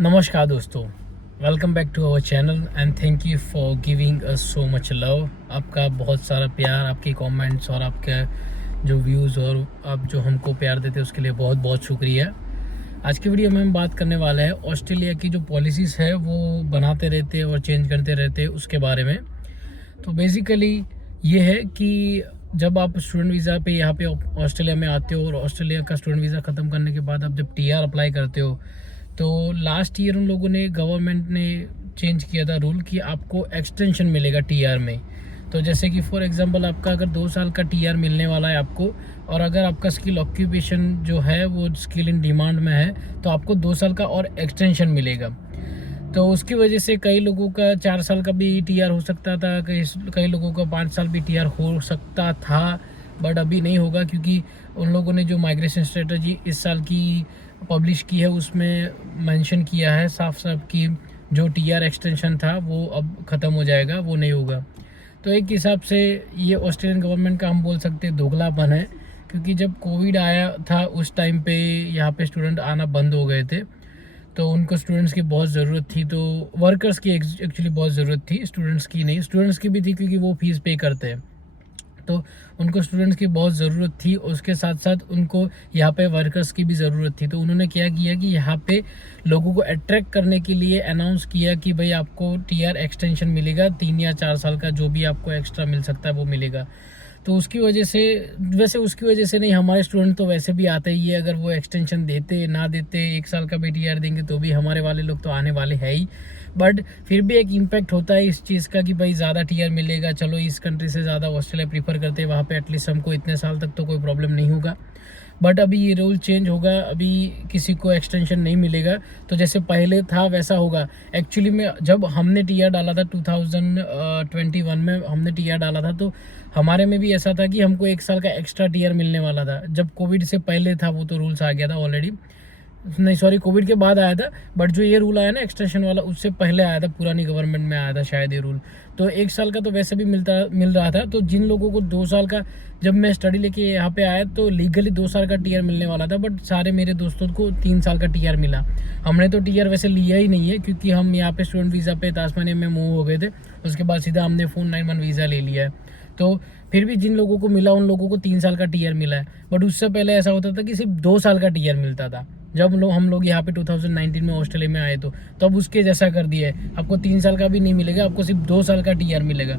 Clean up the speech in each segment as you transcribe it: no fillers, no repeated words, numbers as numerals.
नमस्कार दोस्तों, welcome back to our channel and thank you for giving us so much love. आपका बहुत सारा प्यार, आपके कमेंट्स और आपके जो व्यूज़ और आप जो हमको प्यार देते हैं उसके लिए बहुत बहुत शुक्रिया। आज की वीडियो में हम बात करने वाले हैं ऑस्ट्रेलिया की जो पॉलिसीज़ है वो बनाते रहते हैं और चेंज करते रहते हैं उसके बारे में। तो बेसिकली ये है कि जब आप स्टूडेंट वीज़ा पे यहाँ पे ऑस्ट्रेलिया में आते हो और ऑस्ट्रेलिया का स्टूडेंट वीज़ा ख़त्म करने के बाद आप जब टीआर अप्लाई करते हो तो लास्ट ईयर उन लोगों ने गवर्नमेंट ने चेंज किया था रूल कि आपको एक्सटेंशन मिलेगा टीआर में। तो जैसे कि फॉर एग्जांपल आपका अगर 2 साल का टीआर मिलने वाला है आपको, और अगर आपका स्किल ऑक्यूपेशन जो है वो स्किल इन डिमांड में है तो आपको 2 साल का और एक्सटेंशन मिलेगा। तो उसकी वजह से कई लोगों का 4 साल का भी टीआर हो सकता था, कई लोगों का 5 साल भी टीआर हो सकता था, बट अभी नहीं होगा क्योंकि उन लोगों ने जो माइग्रेशन स्ट्रेटजी इस साल की पब्लिश की है उसमें मेंशन किया है साफ साफ कि जो टीआर एक्सटेंशन था वो अब ख़त्म हो जाएगा, वो नहीं होगा। तो एक हिसाब से ये ऑस्ट्रेलियन गवर्नमेंट का हम बोल सकते हैं दोगलापन है, क्योंकि जब कोविड आया था उस टाइम पे यहाँ पे स्टूडेंट आना बंद हो गए थे, तो उनको स्टूडेंट्स की बहुत ज़रूरत थी, तो वर्कर्स की एक्चुअली बहुत ज़रूरत थी, स्टूडेंट्स की नहीं। स्टूडेंट्स की भी थी क्योंकि वो फीस पे करते हैं, तो उनको स्टूडेंट्स की बहुत ज़रूरत थी। उसके साथ साथ उनको यहाँ पे वर्कर्स की भी ज़रूरत थी। तो उन्होंने क्या किया कि यहाँ पे लोगों को अट्रैक्ट करने के लिए अनाउंस किया कि भाई आपको टीआर एक्सटेंशन मिलेगा, 3 या 4 साल का जो भी आपको एक्स्ट्रा मिल सकता है वो मिलेगा। तो उसकी वजह से, वैसे उसकी वजह से नहीं, हमारे स्टूडेंट तो वैसे भी आते ही है, अगर वो एक्सटेंशन देते ना देते 1 साल का भी टीआर देंगे तो भी हमारे वाले लोग तो आने वाले हैं ही। बट फिर भी एक इम्पैक्ट होता है इस चीज़ का कि भाई ज़्यादा टीआर मिलेगा, चलो इस कंट्री से ज़्यादा ऑस्ट्रेलिया प्रीफर करते हैं, वहाँ पे एटलीस्ट हमको इतने साल तक तो कोई प्रॉब्लम नहीं होगा। बट अभी ये रूल चेंज होगा, अभी किसी को एक्सटेंशन नहीं मिलेगा। तो जैसे पहले था वैसा होगा। एक्चुअली में जब हमने टीआर डाला था 2021 में हमने टीआर डाला था, तो हमारे में भी ऐसा था कि हमको 1 साल का एक्स्ट्रा टीआर मिलने वाला था। जब कोविड से पहले था वो तो रूल्स आ गया था ऑलरेडी, नहीं सॉरी कोविड के बाद आया था, बट जो ये रूल आया ना एक्सटेंशन वाला उससे पहले आया था, पुरानी गवर्नमेंट में आया था शायद ये रूल। तो 1 साल का तो वैसे भी मिल रहा था। तो जिन लोगों को 2 साल का, जब मैं स्टडी लेके यहाँ पे आया तो लीगली 2 साल का टीआर मिलने वाला था, बट सारे मेरे दोस्तों को 3 साल का टीआर मिला। हमने तो टीआर वैसे लिया ही नहीं है क्योंकि हम यहाँ पे स्टूडेंट वीज़ा पे तास्मानिया में मूव हो गए थे, उसके बाद सीधा हमने 491 वीज़ा ले लिया है। तो फिर भी जिन लोगों को मिला उन लोगों को 3 साल का टीआर मिला है। बट उससे पहले ऐसा होता था कि सिर्फ 2 साल का टीआर मिलता था। जब हम लोग यहाँ पे 2019 में ऑस्ट्रेलिया में आए तो तब उसके जैसा कर दिया है, आपको 3 साल का भी नहीं मिलेगा, आपको सिर्फ 2 साल का टीआर मिलेगा।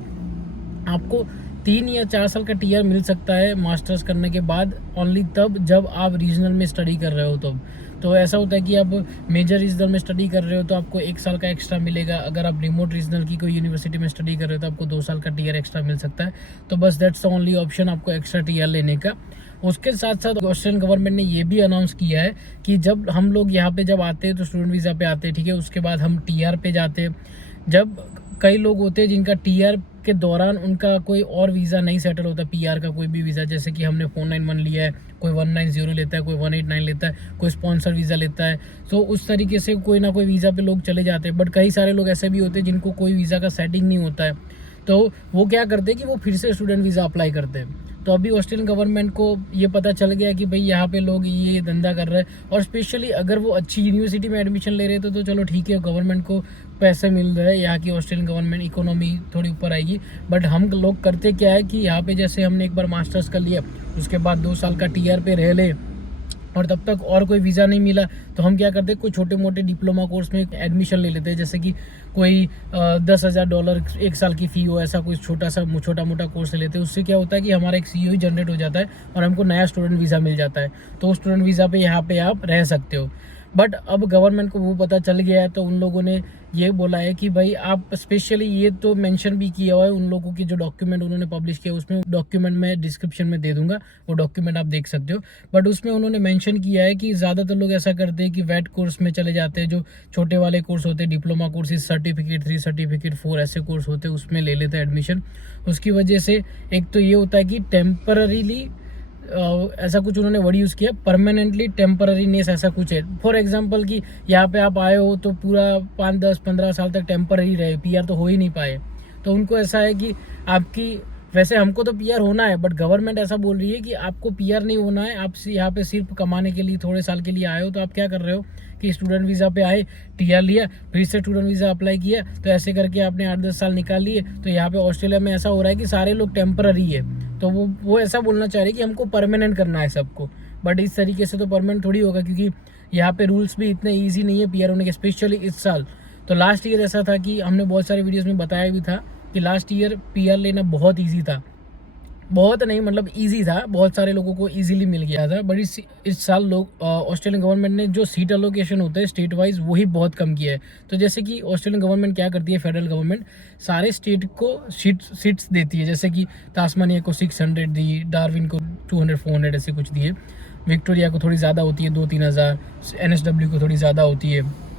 आपको 3 या 4 साल का टीआर मिल सकता है मास्टर्स करने के बाद, ओनली तब जब आप रीजनल में स्टडी कर रहे हो तब। तो ऐसा होता है कि आप मेजर रीजनल में स्टडी कर रहे हो तो आपको 1 साल का एक्स्ट्रा मिलेगा, अगर आप रिमोट रीजनल की कोई यूनिवर्सिटी में स्टडी कर रहे हो तो आपको 2 साल का टीआर एक्स्ट्रा मिल सकता है। तो बस दैट्स द ओनली ऑप्शन आपको एक्स्ट्रा टीआर लेने का। उसके साथ साथ ऑस्ट्रेलियन गवर्नमेंट ने ये भी अनाउंस किया है कि जब हम लोग यहाँ पे जब आते हैं तो स्टूडेंट वीज़ा पे आते हैं, ठीक है, उसके बाद हम टीआर पे जाते हैं। जब कई लोग होते हैं जिनका टीआर के दौरान उनका कोई और वीज़ा नहीं सेटल होता, पीआर का कोई भी वीज़ा, जैसे कि हमने 491 लिया है, कोई 190 लेता है, कोई 189 लेता है, कोई स्पॉन्सर वीज़ा लेता है। तो उस तरीके से कोई ना कोई वीज़ा पे लोग चले जाते हैं। बट कई सारे लोग ऐसे भी होते हैं जिनको कोई वीज़ा का सेटिंग नहीं होता है, तो वो क्या करते हैं कि वो फिर से स्टूडेंट वीज़ा अप्लाई करते हैं। तो अभी ऑस्ट्रेलियन गवर्नमेंट को ये पता चल गया कि भाई यहाँ पे लोग ये धंधा कर रहे हैं, और स्पेशली अगर वो अच्छी यूनिवर्सिटी में एडमिशन ले रहे थे तो चलो ठीक है, गवर्नमेंट को पैसे मिल रहे हैं, यहाँ की ऑस्ट्रेलियन गवर्नमेंट इकोनॉमी थोड़ी ऊपर आएगी। बट हम लोग करते क्या है कि यहाँ पे जैसे हमने एक बार मास्टर्स कर लिया, उसके बाद 2 साल का टीआर पे रह ले और तब तक और कोई वीज़ा नहीं मिला, तो हम क्या करते हैं, कोई छोटे मोटे डिप्लोमा कोर्स में एडमिशन ले लेते हैं, जैसे कि कोई $10,000 1 साल की फ़ी हो, ऐसा कोई छोटा मोटा कोर्स ले लेते हैं। उससे क्या होता है कि हमारा एक सीओ जनरेट हो जाता है और हमको नया स्टूडेंट वीज़ा मिल जाता है। तो स्टूडेंट वीज़ा पे यहाँ पे आप रह सकते हो। बट अब गवर्नमेंट को वो पता चल गया है, तो उन लोगों ने ये बोला है कि भाई आप स्पेशली, ये तो मेंशन भी किया हुआ है उन लोगों की जो डॉक्यूमेंट उन्होंने पब्लिश किया, उसमें डॉक्यूमेंट मैं डिस्क्रिप्शन में दे दूंगा, वो डॉक्यूमेंट आप देख सकते हो। बट उसमें उन्होंने मेंशन किया है कि ज़्यादातर लोग ऐसा करते हैं कि वेट कोर्स में चले जाते हैं, जो छोटे वाले कोर्स होते हैं, डिप्लोमा कोर्सेज, सर्टिफिकेट 3, सर्टिफिकेट 4 ऐसे कोर्स होते हैं, उसमें ले लेते हैं एडमिशन। उसकी वजह से एक तो ये होता है कि टेम्पररीली, ऐसा कुछ उन्होंने वर्ड यूज़ किया, परमानेंटली टेम्पररीनेस ऐसा कुछ है। फॉर एग्जांपल कि यहाँ पे आप आए हो तो पूरा 5, 10, 15 साल तक टेम्पररी रहे, पीआर तो हो ही नहीं पाए। तो उनको ऐसा है कि आपकी वैसे हमको तो पीआर होना है, बट गवर्नमेंट ऐसा बोल रही है कि आपको पीआर नहीं होना है, आप यहाँ पे सिर्फ कमाने के लिए थोड़े साल के लिए आए हो। तो आप क्या कर रहे हो कि स्टूडेंट वीज़ा पे आए, टीआर लिया, फिर से स्टूडेंट वीज़ा अप्लाई किया, तो ऐसे करके आपने 8-10 साल निकाल लिए। तो यहाँ पे ऑस्ट्रेलिया में ऐसा हो रहा है कि सारे लोग टेम्पररी है, तो वो ऐसा बोलना चाह रहे हैं कि हमको परमानेंट करना है सबको। बट इस तरीके से तो परमानेंट थोड़ी होगा, क्योंकि यहाँ पे रूल्स भी इतने ईजी नहीं है पीआर होने के, स्पेशली इस साल। तो लास्ट ईयर ऐसा था कि हमने बहुत सारे वीडियोज़ में बताया भी था कि लास्ट ईयर पीआर लेना बहुत ईजी था, बहुत नहीं मतलब इजी था, बहुत सारे लोगों को इजीली मिल गया था। बट इस साल लोग ऑस्ट्रेलियन गवर्नमेंट ने जो सीट अलोकेशन होता है स्टेट वाइज वही बहुत कम किया है। तो जैसे कि ऑस्ट्रेलियन गवर्नमेंट क्या करती है, फेडरल गवर्नमेंट सारे स्टेट को सीट्स देती है। जैसे कि तास्मानिया को 600 दी, डार्विन को 200-400 ऐसे कुछ दिए, विक्टोरिया को थोड़ी ज़्यादा होती है 2-3 हज़ार, NSW को थोड़ी ज़्यादा होती है।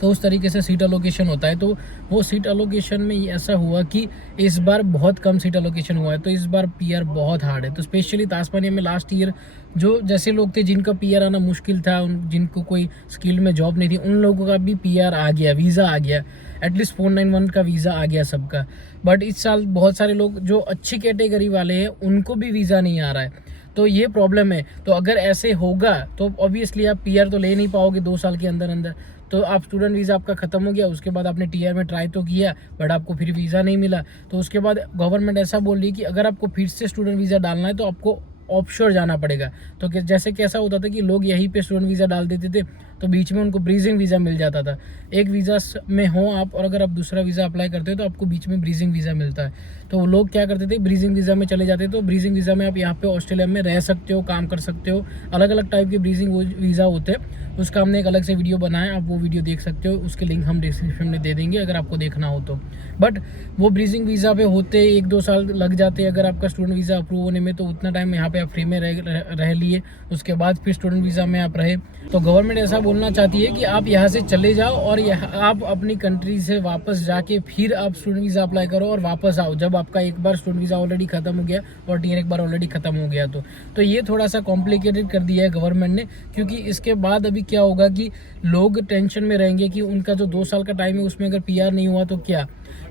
तो उस तरीके से सीट अलोकेशन होता है। तो वो सीट अलोकेशन में ऐसा हुआ कि इस बार बहुत कम सीट अलोकेशन हुआ है, तो इस बार पीआर बहुत हार्ड है। तो स्पेशली तास्मानिया में लास्ट ईयर जो जैसे लोग थे जिनका पीआर आना मुश्किल था, जिनको कोई स्किल में जॉब नहीं थी, उन लोगों का भी पीआर आ गया, वीज़ा आ गया, एटलीस्ट 491 का वीज़ा आ गया सबका। बट इस साल बहुत सारे लोग जो अच्छी कैटेगरी वाले हैं उनको भी वीज़ा नहीं आ रहा है, तो ये प्रॉब्लम है। तो अगर ऐसे होगा तो ऑब्वियसली आप पीआर तो ले नहीं पाओगे 2 साल के अंदर अंदर। तो आप स्टूडेंट वीज़ा आपका ख़त्म हो गया, उसके बाद आपने टीआर में ट्राई तो किया बट आपको फिर वीज़ा नहीं मिला। तो उसके बाद गवर्नमेंट ऐसा बोल रही है कि अगर आपको फिर से स्टूडेंट वीज़ा डालना है तो आपको ऑफशोर जाना पड़ेगा। तो जैसे कैसा होता था कि लोग यहीं पे स्टूडेंट वीज़ा डाल देते थे, तो बीच में उनको ब्रीजिंग वीज़ा मिल जाता था। एक वीज़ा में हो आप, और अगर आप दूसरा वीज़ा अप्लाई करते हो तो आपको बीच में ब्रीजिंग वीज़ा मिलता है। तो वो लोग क्या करते थे, ब्रीजिंग वीज़ा में चले जाते। तो ब्रीजिंग वीज़ा में आप यहाँ पे ऑस्ट्रेलिया में रह सकते हो, काम कर सकते हो, अलग अलग टाइप के ब्रीजिंग वीज़ा होते हैं। उसका हमने एक अलग से वीडियो बनाया, आप वो वीडियो देख सकते हो, उसके लिंक हम डिस्क्रिप्शन में दे देंगे अगर आपको देखना हो तो। बट वो ब्रीजिंग वीज़ा पे होते 1-2 साल लग जाते हैं अगर आपका स्टूडेंट वीज़ा अप्रूव होने में। तो उतना टाइम यहाँ पे आप फ्री में रह लिए, उसके बाद फिर स्टूडेंट वीज़ा में आप रहे। तो गवर्नमेंट ऐसा बोलना चाहती है कि आप यहाँ से चले जाओ और आप अपनी कंट्री से वापस जाके फिर आप स्टूडेंट वीज़ा अप्लाई करो और वापस आओ, जब आपका एक बार स्टूडेंट वीज़ा ऑलरेडी खत्म हो गया और टीआर एक बार ऑलरेडी खत्म हो गया। तो ये थोड़ा सा कॉम्प्लिकेटेड कर दिया है गवर्नमेंट ने, क्योंकि इसके बाद अभी क्या होगा कि लोग टेंशन में रहेंगे कि उनका जो 2 साल का टाइम है उसमें अगर पीआर नहीं हुआ तो क्या।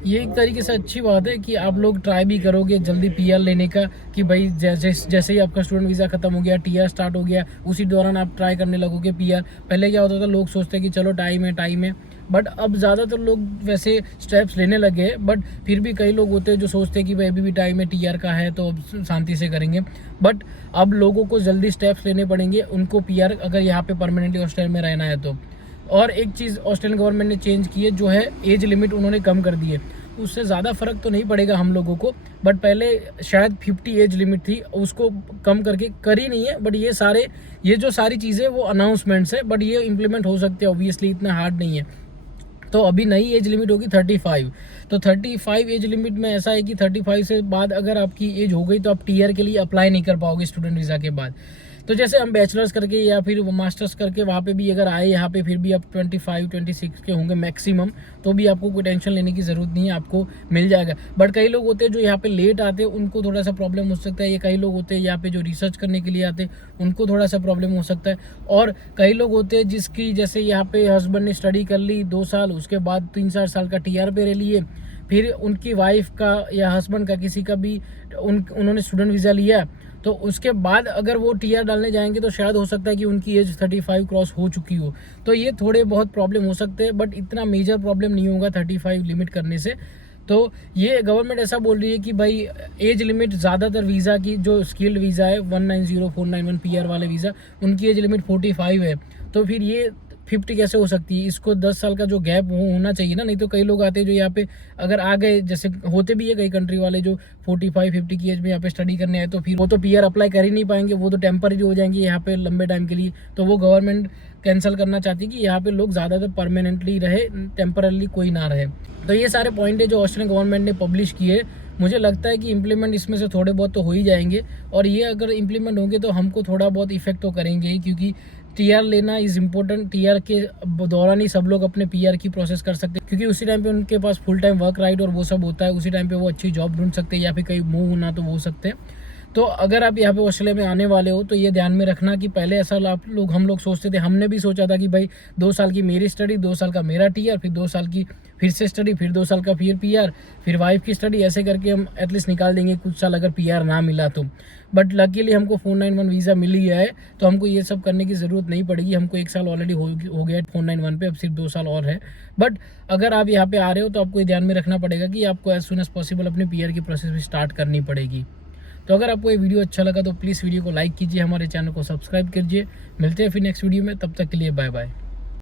ये एक तरीके से अच्छी बात है कि आप लोग ट्राई भी करोगे जल्दी पीआर लेने का, कि भाई जैसे ही आपका स्टूडेंट वीज़ा खत्म हो गया, टीआर स्टार्ट हो गया, उसी दौरान आप ट्राई करने लगोगे पीआर। पहले क्या होता था, लोग सोचते कि चलो टाइम है, बट अब ज़्यादातर लोग वैसे स्टेप्स लेने लगे। बट फिर भी कई लोग होते हैं जो सोचते हैं कि भाई अभी भी टाइम है, टीआर का है तो अब शांति से करेंगे। बट अब लोगों को जल्दी स्टेप्स लेने पड़ेंगे उनको पीआर अगर यहाँ पे परमानेंटली ऑस्ट्रेलिया में रहना है तो। और एक चीज़ ऑस्ट्रेलियन गवर्नमेंट ने चेंज की है, जो है एज लिमिट उन्होंने कम कर दी है। उससे ज़्यादा फ़र्क तो नहीं पड़ेगा हम लोगों को, बट पहले शायद 50 एज लिमिट थी, उसको कम करके करी नहीं है। बट ये जो सारी चीज़ें वो अनाउंसमेंट्स है, बट ये इम्प्लीमेंट हो सकते हैं, ऑब्वियसली इतना हार्ड नहीं है। तो अभी नई एज लिमिट होगी 35। तो 35 एज लिमिट में ऐसा है कि 35 से बाद अगर आपकी एज हो गई तो आप टीआर के लिए अप्लाई नहीं कर पाओगे स्टूडेंट वीज़ा के बाद। तो जैसे हम बैचलर्स करके या फिर मास्टर्स करके वहाँ पे भी अगर आए, यहाँ पे फिर भी आप 25-26 के होंगे मैक्सिमम, तो भी आपको कोई टेंशन लेने की ज़रूरत नहीं है, आपको मिल जाएगा। बट कई लोग होते हैं जो यहाँ पे लेट आते हैं, उनको थोड़ा सा प्रॉब्लम हो सकता है। ये कई लोग होते हैं यहाँ पे जो रिसर्च करने के लिए आते हैं, उनको थोड़ा सा प्रॉब्लम हो सकता है। और कई लोग होते हैं जिसकी जैसे यहाँ पे हस्बैंड ने स्टडी कर ली 2 साल, उसके बाद 3-4 साल का टीआर पे रह लिए, फिर उनकी वाइफ का या हस्बैंड का किसी का भी उन्होंने स्टूडेंट वीज़ा लिया, तो उसके बाद अगर वो टीआर डालने जाएंगे तो शायद हो सकता है कि उनकी एज 35 क्रॉस हो चुकी हो। तो ये थोड़े बहुत प्रॉब्लम हो सकते हैं, बट इतना मेजर प्रॉब्लम नहीं होगा 35 लिमिट करने से। तो ये गवर्नमेंट ऐसा बोल रही है कि भाई एज लिमिट ज़्यादातर वीज़ा की जो स्किल्ड वीज़ा है 190 491 पीआर वाले वीज़ा, उनकी एज लिमिट 45 है। तो फिर ये 50 कैसे हो सकती है, इसको 10 साल का जो गैप होना चाहिए ना। नहीं तो कई लोग आते हैं जो यहाँ पे अगर आ गए, जैसे होते भी है कई कंट्री वाले जो 45-50 की एज में यहाँ पे स्टडी करने आए, तो फिर वो तो पीआर अप्लाई कर ही नहीं पाएंगे, वो तो टेम्पररी हो जाएंगे यहाँ पे लंबे टाइम के लिए। तो वो गवर्नमेंट कैंसिल करना चाहती है कि यहाँ पे लोग ज़्यादातर परमानेंटली रहे, टेम्परली कोई ना रहे। तो ये सारे पॉइंट है जो ऑस्ट्रेलियन गवर्नमेंट ने पब्लिश किए। मुझे लगता है कि इम्प्लीमेंट इसमें से थोड़े बहुत तो हो ही जाएंगे, और ये अगर इम्प्लीमेंट होंगे तो हमको थोड़ा बहुत इफेक्ट तो करेंगे ही, क्योंकि टीआर लेना इज़ इम्पोर्टेंट। टीआर के दौरान ही सब लोग अपने पीआर की प्रोसेस कर सकते हैं, क्योंकि उसी टाइम पे उनके पास फुल टाइम वर्क राइट और वो सब होता है। उसी टाइम पे वो अच्छी जॉब ढूंढ सकते हैं या फिर कहीं मूव होना तो हो सकते हैं। तो अगर आप यहाँ पे ऑस्ट्रेलिया में आने वाले हो तो ये ध्यान में रखना कि पहले ऐसा हम लोग सोचते थे, हमने भी सोचा था कि भाई 2 साल की मेरी स्टडी, 2 साल का मेरा टीआर, फिर 2 साल की फिर से स्टडी, फिर 2 साल का फिर पीआर, फिर वाइफ की स्टडी, ऐसे करके हम एटलीस्ट निकाल देंगे कुछ साल अगर पीआर ना मिला तो। बट लकीली हमको 491 वीज़ा मिल गया है, तो हमको ये सब करने की ज़रूरत नहीं पड़ेगी। हमको 1 साल ऑलरेडी हो गया है 491 पे, अब सिर्फ 2 साल और है। बट अगर आप यहाँ पे आ रहे हो तो आपको ये ध्यान में रखना पड़ेगा कि आपको एज सुन एज पॉसिबल अपने पीआर की प्रोसेस भी स्टार्ट करनी पड़ेगी। तो अगर आपको ये वीडियो अच्छा लगा तो प्लीज़ वीडियो को लाइक कीजिए, हमारे चैनल को सब्सक्राइब कीजिए। मिलते हैं फिर नेक्स्ट वीडियो में, तब तक के लिए बाय बाय।